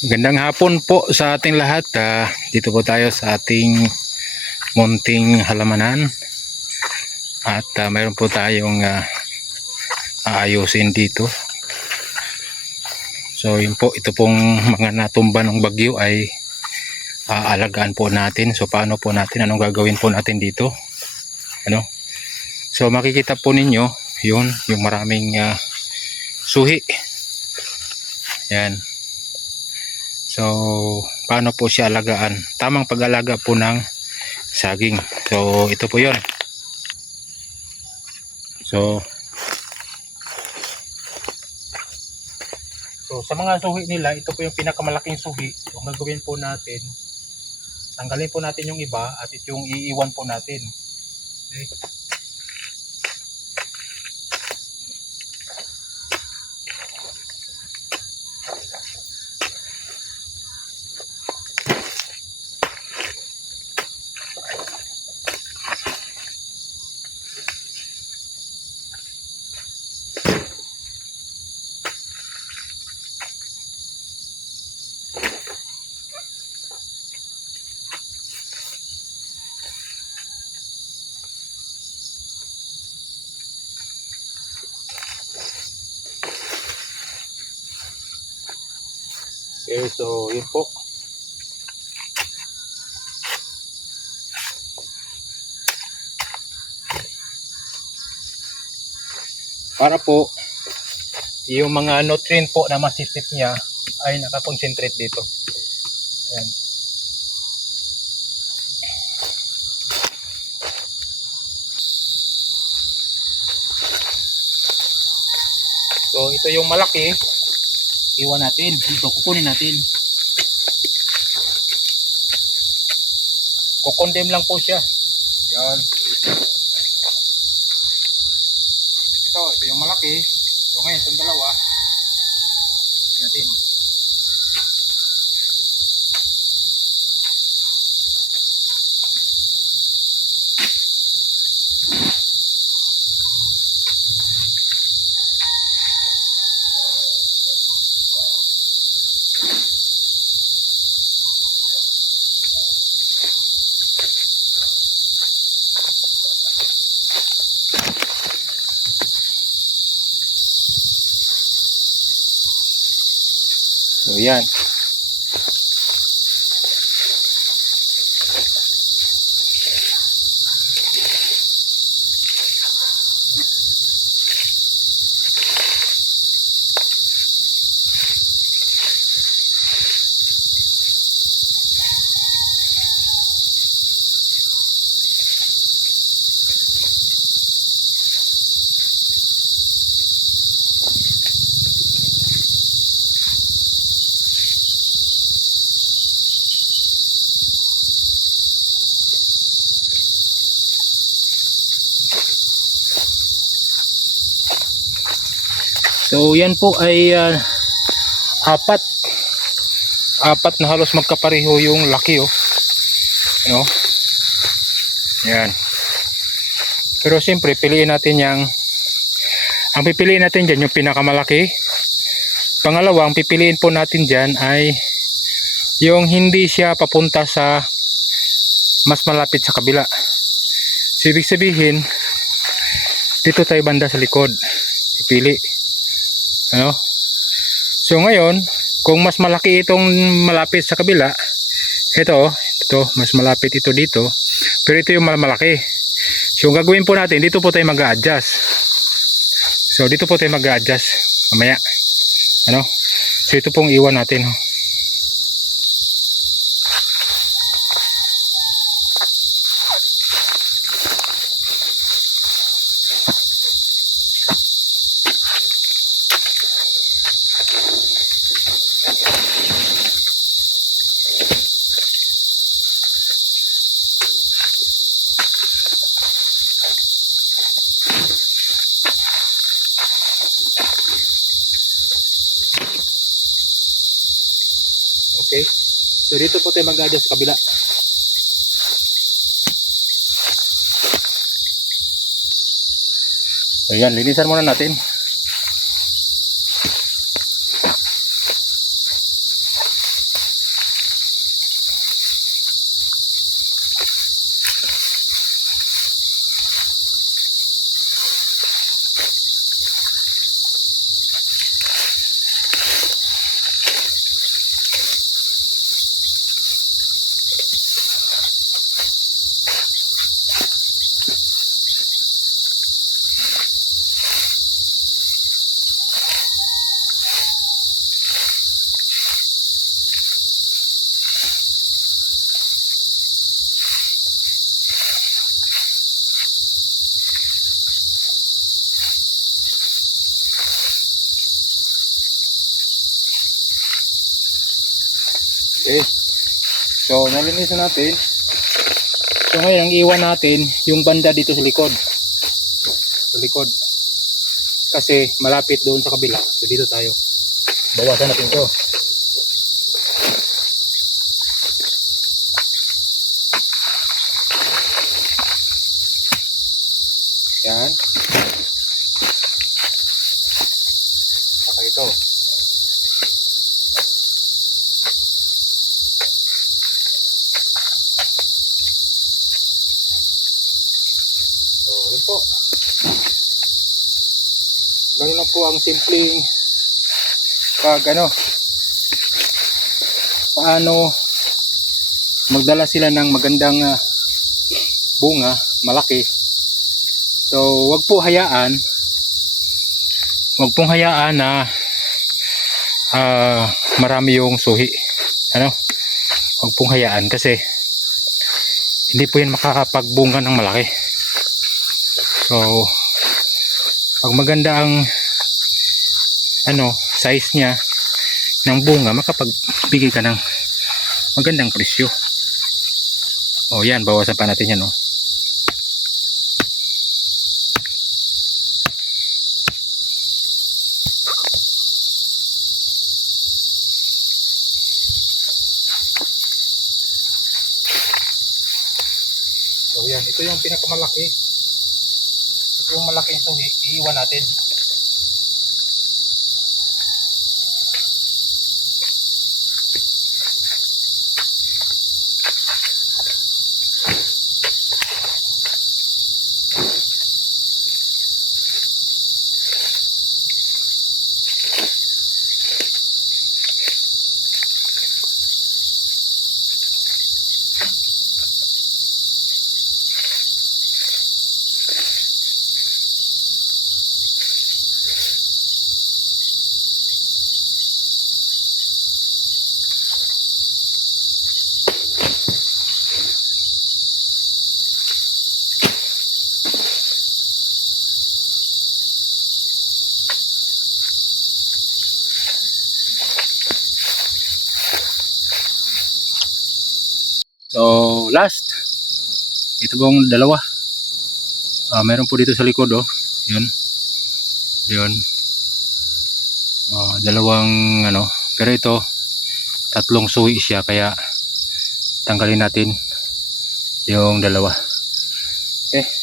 Gandang hapon po sa ating lahat. Dito po tayo sa ating munting halamanan at mayroon po tayong aayusin dito. So yun po, ito pong mga natumba ng bagyo ay aalagaan po natin. So paano po natin, anong gagawin po natin dito? So makikita po ninyo yun, yung maraming suhi. Yan. So, paano po siya alagaan? Tamang pag-alaga po ng saging. So, ito po yun. So, sa mga suhi nila, ito po yung pinakamalaking suhi. So, ang gagawin po natin, tanggalin po natin yung iba at ito yung iiwan po natin. Okay. Okay, so yun po. Para po yung mga nutrient po na masisip niya ay nakakonsentrate dito. Ayan. So ito yung malaki, iwan natin. Ito kukunin natin. Kukondem lang po siya. Yan. Ito yung malaki. So ngayon itong dalawa, iwan natin. So yan. So yan po ay apat na halos magkapareho yung laki, oh. Ano? Yan. Pero siyempre piliin natin ang pipiliin natin dyan yung pinakamalaki. Pangalawa, ang pipiliin po natin dyan ay yung hindi siya papunta sa mas malapit sa kabila. So ibig sabihin dito tayo banda sa likod pipili. Ano? So ngayon, kung mas malaki itong malapit sa kabila, ito mas malapit ito dito, pero ito yung malaki. So gagawin po natin, dito po tayo mag-a-adjust. So dito po tayo mag-a-adjust mamaya. Ano? So ito pong iwan natin. Okay? So dito po tayo mag-adjust sa kabila. So yan, linisan muna natin. Okay. So, nalinisan natin. So, ngayon, ang iwan natin, yung banda dito sa likod. Sa likod. Kasi, malapit doon sa kabila. So, dito tayo. Bawasan natin ito. Yan. Saka ito. So, yun po. Ganun lang po ang simpleng paano magdala sila ng magandang bunga, malaki. So, wag pong hayaan na marami yung suhi. Wag pong hayaan kasi hindi po yan makakapagbunga ng malaki. So, pag maganda ang size niya ng bunga, makapagbigay ka ng magandang presyo. O yan, bawasan pa natin yan. So yan, ito yung pinakamalaki. Ito yung malaking suhi, iiwan natin. So last, ito pong dalawa. Meron po dito sa likod, yun. Dalawang pero ito tatlong suhi siya, kaya tanggalin natin yung dalawa. Okay.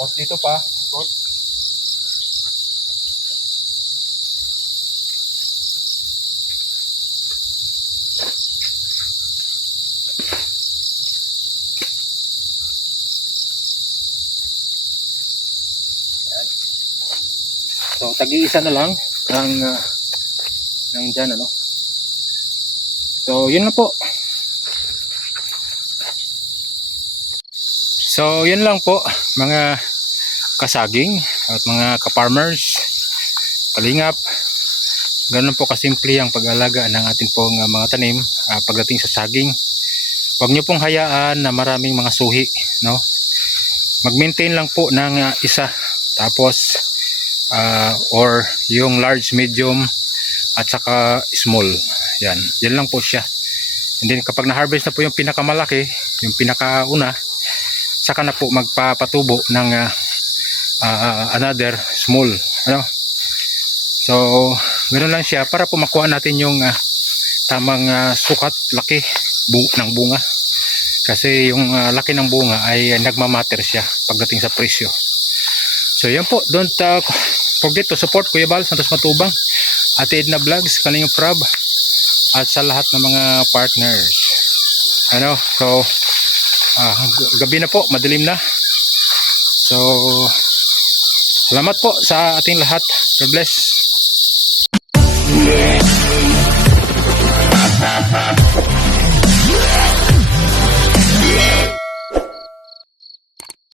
Tapos dito pa, ikot. Ayan. So tag-iisa na lang ng dyan, So yun na po. So yun lang po mga kasaging at mga ka-farmers, kalingap. Ganun po kasimple ang pag-alaga ng ating pong mga tanim pagdating sa saging. Huwag nyo pong hayaan na maraming mga suhi, mag-maintain lang po ng isa, tapos or yung large, medium at saka small. Yan lang po siya. And then kapag na-harvest na po yung pinakamalaki, yung pinakauna, saka na po magpapatubo ng another small. So ganoon lang siya para po makuha natin yung tamang sukat, laki ng bunga. Kasi yung laki ng bunga ay nagmamatter siya pagdating sa presyo. So yan po, don't forget to support Kuya Bal Santos Matubang, Ate Edna Vlogs, Kalingap Prab, at sa lahat ng mga partners. So gabi na po, madilim na. So salamat po sa ating lahat. God bless.